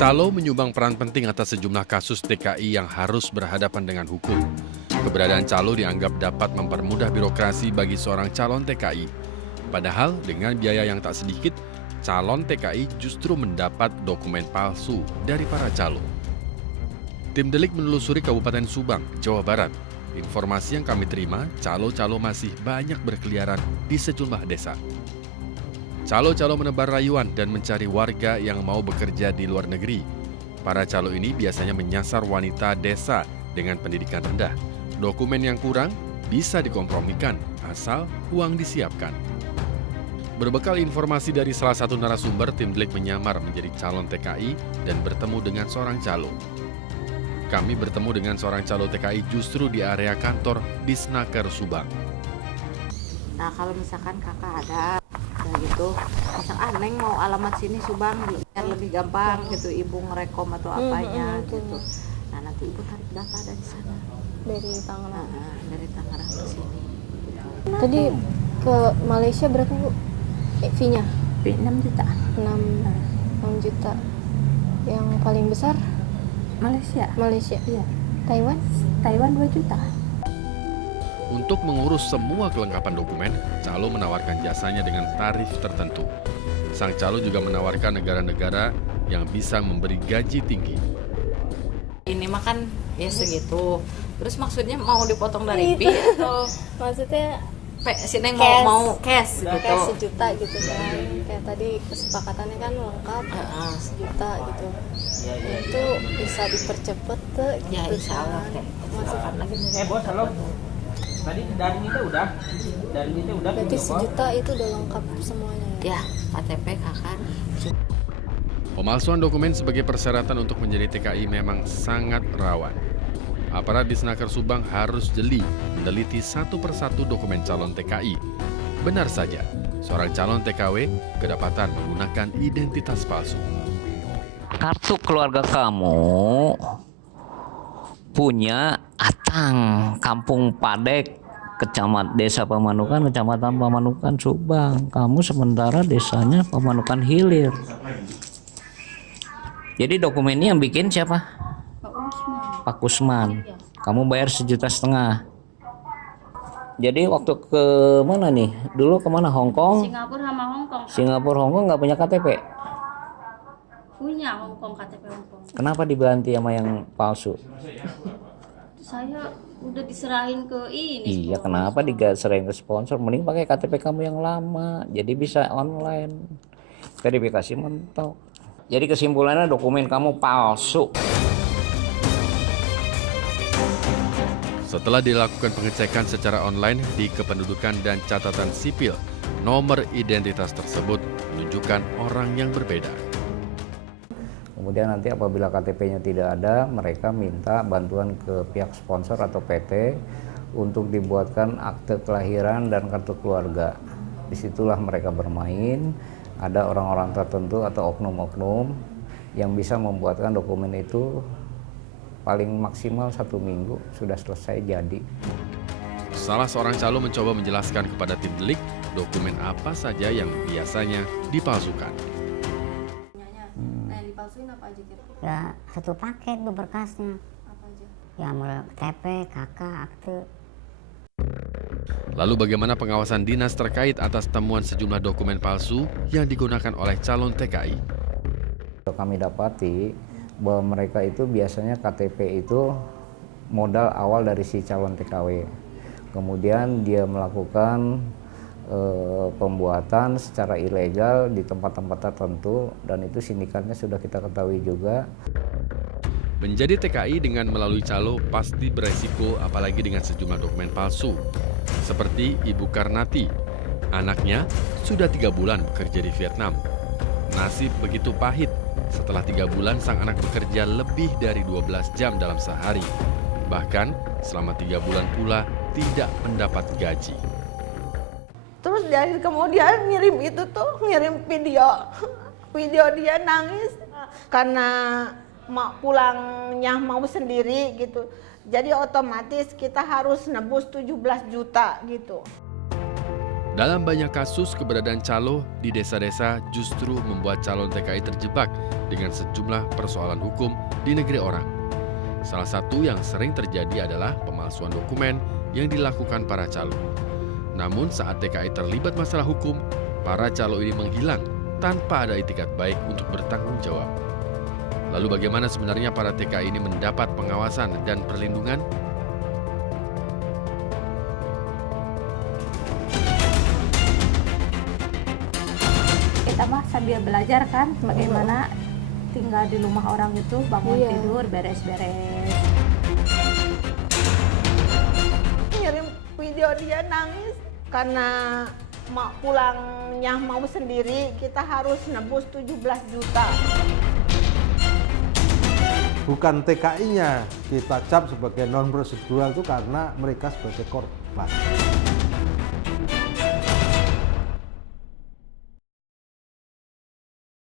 Calo menyumbang peran penting atas sejumlah kasus TKI yang harus berhadapan dengan hukum. Keberadaan calo dianggap dapat mempermudah birokrasi bagi seorang calon TKI. Padahal dengan biaya yang tak sedikit, calon TKI justru mendapat dokumen palsu dari para calo. Tim Delik menelusuri Kabupaten Subang, Jawa Barat. Informasi yang kami terima, calo-calo masih banyak berkeliaran di sejumlah desa. Calo-calo menebar rayuan dan mencari warga yang mau bekerja di luar negeri. Para calo ini biasanya menyasar wanita desa dengan pendidikan rendah. Dokumen yang kurang bisa dikompromikan asal uang disiapkan. Berbekal informasi dari salah satu narasumber, tim Delik menyamar menjadi calon TKI dan bertemu dengan seorang calo. Kami bertemu dengan seorang calo TKI justru di area kantor Disnaker Subang. Nah, kalau misalkan kakak ada gitu, misalkan Neng mau alamat sini Subang biar lebih gampang gitu, ibu ngerekom atau apanya gitu. Nah, nanti ibu tarik data dari sana. Dari Tangerang. Dari Tangerang ke sini. Tadi ke Malaysia berapa Bu? Fee-nya? 6 juta. 6 juta. Yang paling besar? Malaysia. Iya. Taiwan 2 juta. Untuk mengurus semua kelengkapan dokumen, calo menawarkan jasanya dengan tarif tertentu. Sang calo juga menawarkan negara-negara yang bisa memberi gaji tinggi. Ini mah kan ya segitu. Terus maksudnya mau dipotong dari fee atau maksudnya si Neng cash. mau cash gitu. Kayak 1 juta gitu kan. Kayak tadi kesepakatannya kan lengkap 1 juta gitu. Itu bisa dipercepat tuh gitu. Ya insya Allah kan. teh. Maksudnya Bos, halo. Tadi daring itu udah. berarti 1 juta itu udah lengkap semuanya ya? Ya, KTP kakak. Pemalsuan dokumen sebagai persyaratan untuk menjadi TKI memang sangat rawan. Aparat Disnaker Subang harus jeli meneliti satu persatu dokumen calon TKI. Benar saja, seorang calon TKW kedapatan menggunakan identitas palsu. Kartu keluarga kamu punya Atang, Kampung Padek, Desa Pamanukan, Kecamatan Pamanukan, Subang. Kamu sementara desanya Pamanukan Hilir. Jadi dokumen ini yang bikin siapa? Pak Kusman. Kamu bayar 1,5 juta. Jadi waktu ke mana nih? Dulu kemana? Hongkong? Singapura sama Hongkong. Hongkong nggak punya KTP. Punya Hongkong, KTP Hongkong. Kenapa diganti sama yang palsu? Saya udah diserahin ke ini. Iya, kenapa diserahin ke sponsor? Mending pakai KTP kamu yang lama, jadi bisa online. Verifikasi mentok. Jadi kesimpulannya dokumen kamu palsu. Setelah dilakukan pengecekan secara online di Kependudukan dan Catatan Sipil, nomor identitas tersebut menunjukkan orang yang berbeda. Kemudian nanti apabila KTP-nya tidak ada, mereka minta bantuan ke pihak sponsor atau PT untuk dibuatkan akte kelahiran dan kartu keluarga. Disitulah mereka bermain, ada orang-orang tertentu atau oknum-oknum yang bisa membuatkan dokumen itu paling maksimal 1 minggu sudah selesai jadi. Salah seorang calo mencoba menjelaskan kepada tim Delik dokumen apa saja yang biasanya dipalsukan. Nah, yang dipalsuin apa aja kira-kira? Ya, 1 paket tuh berkasnya. Apa aja? Ya, mulai KTP, KK, akte. Lalu bagaimana pengawasan dinas terkait atas temuan sejumlah dokumen palsu yang digunakan oleh calon TKI? Kami dapati bahwa mereka itu biasanya KTP itu modal awal dari si calon TKW. Kemudian dia melakukan pembuatan secara ilegal di tempat-tempat tertentu dan itu sindikatnya sudah kita ketahui juga. Menjadi TKI dengan melalui calo pasti beresiko apalagi dengan sejumlah dokumen palsu. Seperti Ibu Karnati, anaknya sudah 3 bulan bekerja di Vietnam. Nasib begitu pahit. Setelah 3 bulan sang anak bekerja lebih dari 12 jam dalam sehari. Bahkan selama 3 bulan pula tidak mendapat gaji. Terus dari kemudian ngirim video dia nangis karena pulangnya mau sendiri gitu. Jadi otomatis kita harus nebus 17 juta gitu. Dalam banyak kasus, keberadaan calo di desa-desa justru membuat calon TKI terjebak dengan sejumlah persoalan hukum di negeri orang. Salah satu yang sering terjadi adalah pemalsuan dokumen yang dilakukan para calo. Namun saat TKI terlibat masalah hukum, para calo ini menghilang tanpa ada itikat baik untuk bertanggung jawab. Lalu bagaimana sebenarnya para TKI ini mendapat pengawasan dan perlindungan? Kita mah sambil belajar kan bagaimana tinggal di rumah orang itu, bangun tidur, beres-beres. Ngirim video dia nangis karena pulangnya mau sendiri, kita harus nebus 17 juta. Bukan TKI-nya kita cap sebagai non prosedural itu karena mereka sebagai korban.